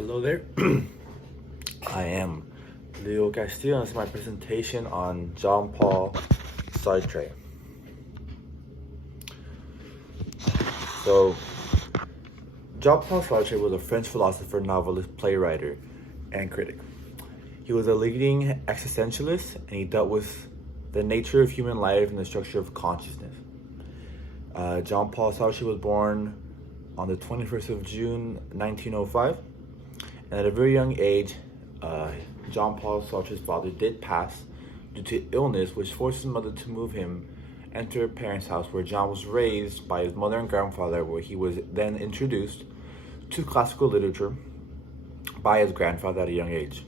Hello there. I am Leo Castillo, and this is my presentation on Jean-Paul Sartre. So, Jean-Paul Sartre was a French philosopher, novelist, playwright, and critic. He was a leading existentialist, and he dealt with the nature of human life and the structure of consciousness. Jean-Paul Sartre was born on the 21st of June, 1905. And at a very young age, Jean-Paul Sartre's father did pass due to illness, which forced his mother to move him enter her parents' house, where John was raised by his mother and grandfather, where he was then introduced to classical literature by his grandfather at a young age.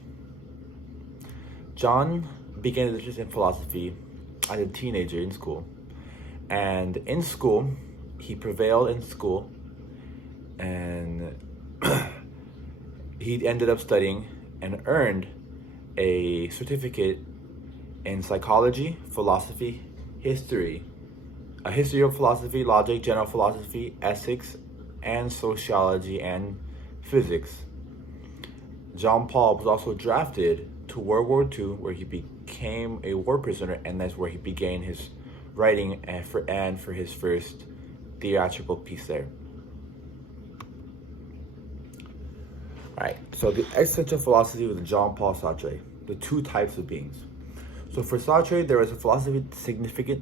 John began his interest in philosophy as a teenager in school. And in school, he prevailed in school, and he ended up studying and earned a certificate in psychology, philosophy, history, a history of philosophy, logic, general philosophy, ethics, and sociology and physics. Jean-Paul was also drafted to World War II, where he became a war prisoner, and that's where he began his writing and for his first theatrical piece there. Alright, so the existential philosophy with Jean-Paul Sartre, the two types of beings. So for Sartre, there is a philosophy significant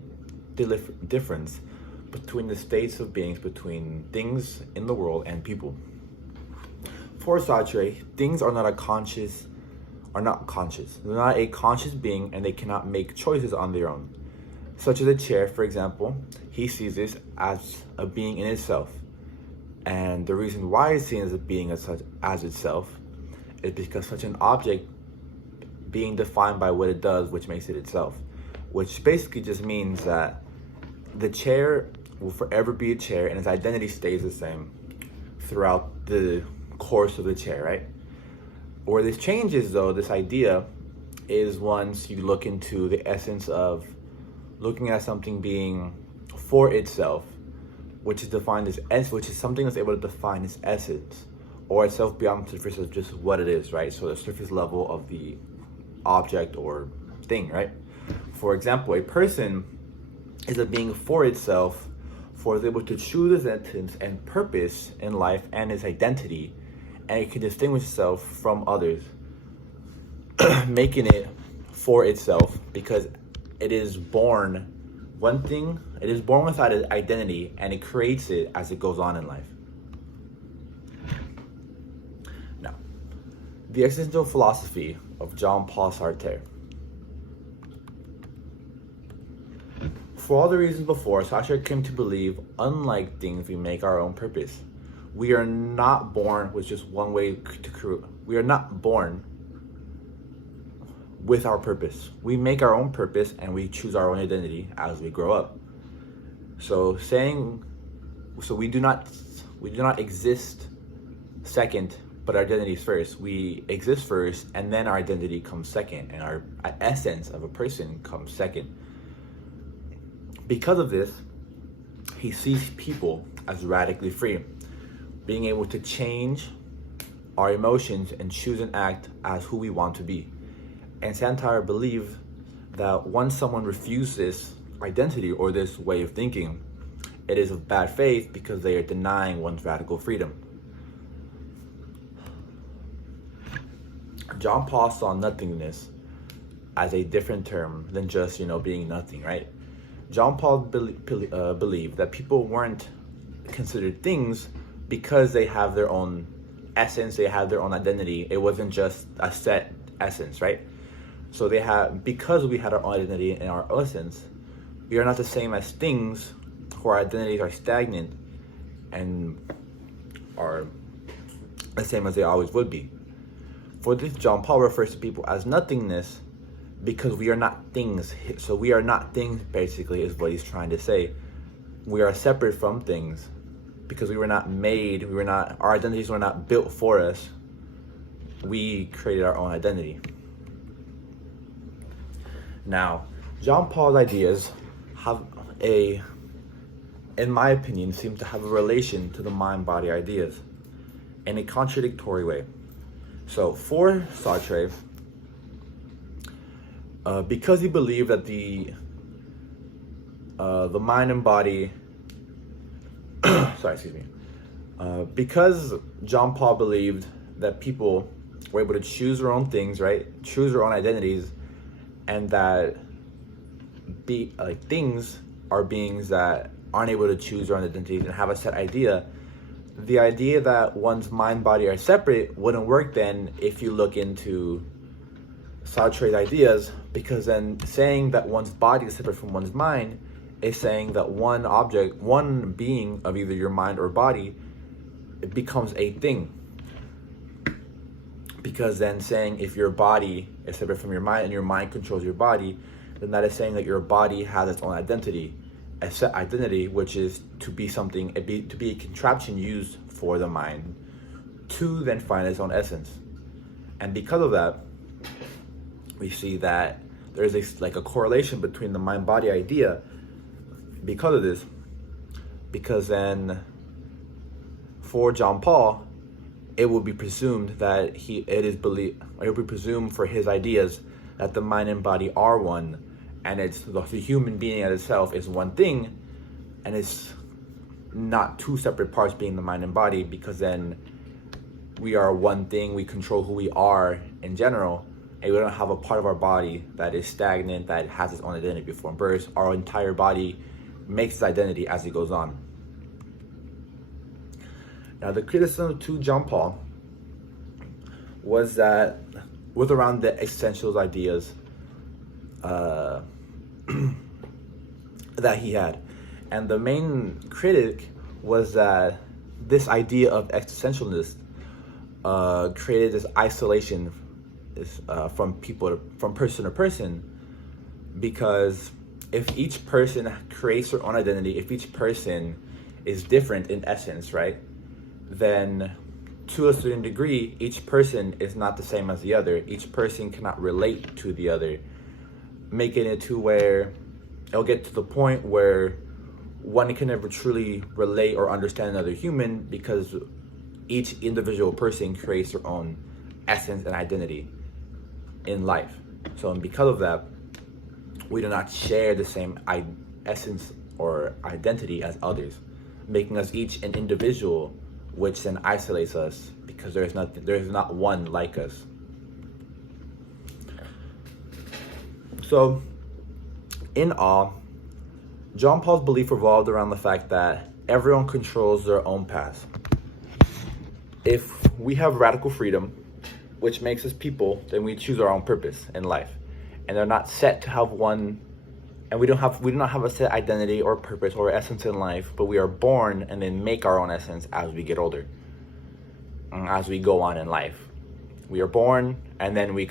difference between the states of beings, between things in the world and people. For Sartre, things are not conscious. They're not a conscious being, and they cannot make choices on their own. Such as a chair, for example, he sees this as a being in itself. And the reason why it's seen as a being as itself is because such an object being defined by what it does, which makes it itself, which basically just means that the chair will forever be a chair, and its identity stays the same throughout the course of the chair, right? Where this changes, though, this idea, is once you look into the essence of looking at something being for itself, which is defined as which is something that's able to define its essence or itself beyond the surface of just what it is, right? So the surface level of the object or thing, right? For example, a person is a being for itself, for it's able to choose its essence and purpose in life and its identity, and it can distinguish itself from others, making it for itself because it is born one thing, it is born without an identity, and it creates it as it goes on in life. Now, the existential philosophy of Jean-Paul Sartre. For all the reasons before, Sartre came to believe, unlike things, we make our own purpose. We are not born with just one way to create. We are not born with our purpose. We make our own purpose, and we choose our own identity as we grow up. So we do not exist second, but our identity is first. We exist first, and then our identity comes second, and our essence of a person comes second. Because of this, he sees people as radically free, being able to change our emotions and choose and act as who we want to be. And Sartre believed that once someone refuses this identity or this way of thinking, it is of bad faith because they are denying one's radical freedom. Jean-Paul saw nothingness as a different term than just, being nothing, right? Jean-Paul believed that people weren't considered things because they have their own essence, they have their own identity. It wasn't just a set essence, right? So because we had our own identity and our essence, we are not the same as things who our identities are stagnant and are the same as they always would be. For this, Jean-Paul refers to people as nothingness because we are not things. So we are not things, basically, is what he's trying to say. We are separate from things because we were not made, our identities were not built for us. We created our own identity. Now, Jean-Paul's ideas in my opinion, seem to have a relation to the mind-body ideas in a contradictory way. So for Sartre, because he believed that the mind and body, because John Paul believed that people were able to choose their own things, right? Choose their own identities, and that things are beings that aren't able to choose their own identities and have a set idea. The idea that one's mind body are separate wouldn't work then if you look into Sartre's ideas, because then saying that one's body is separate from one's mind is saying that one object, one being of either your mind or body, it becomes a thing. Because then saying if your body is separate from your mind and your mind controls your body, then that is saying that your body has its own identity, a set identity, which is to be something, to be a contraption used for the mind to then find its own essence. And because of that, we see that there's a correlation between the mind-body idea because of this. Because then for John Paul, it will be presumed that it will be presumed for his ideas that the mind and body are one, and it's the human being at itself is one thing, and it's not two separate parts being the mind and body, because then we are one thing, we control who we are in general, and we don't have a part of our body that is stagnant, that has its own identity before birth. Our entire body makes its identity as it goes on. Now, the criticism to John Paul was around the existentialist ideas that he had. And the main critic was that this idea of existentialist created this isolation from person to person, because if each person creates their own identity, if each person is different in essence, right, then to a certain degree, each person is not the same as the other. Each person cannot relate to the other, making it to where it'll get to the point where one can never truly relate or understand another human, because each individual person creates their own essence and identity in life. So, and because of that, we do not share the same essence or identity as others, making us each an individual, which then isolates us, because there is not one like us. So, in all, John Paul's belief revolved around the fact that everyone controls their own path. If we have radical freedom, which makes us people, then we choose our own purpose in life, and they're not set to have one. And we do not have a set identity or purpose or essence in life, but we are born and then make our own essence as we get older, as we go on in life. We are born and then we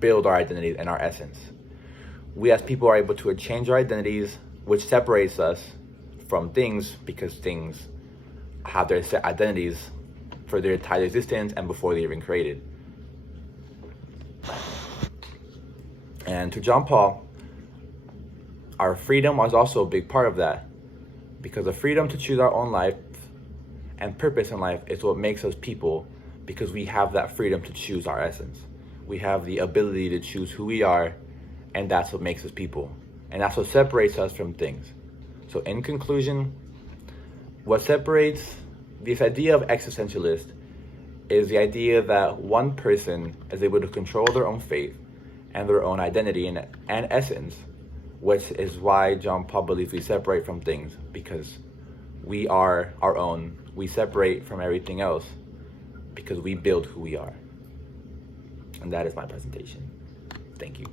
build our identity and our essence. We as people are able to change our identities, which separates us from things, because things have their set identities for their entire existence and before they're even created. And to John Paul, our freedom was also a big part of that, because the freedom to choose our own life and purpose in life is what makes us people, because we have that freedom to choose our essence. We have the ability to choose who we are, and that's what makes us people. And that's what separates us from things. So in conclusion, what separates this idea of existentialist is the idea that one person is able to control their own fate and their own identity and essence, which is why John Paul believes we separate from things, because we are our own. We separate from everything else because we build who we are. And that is my presentation. Thank you.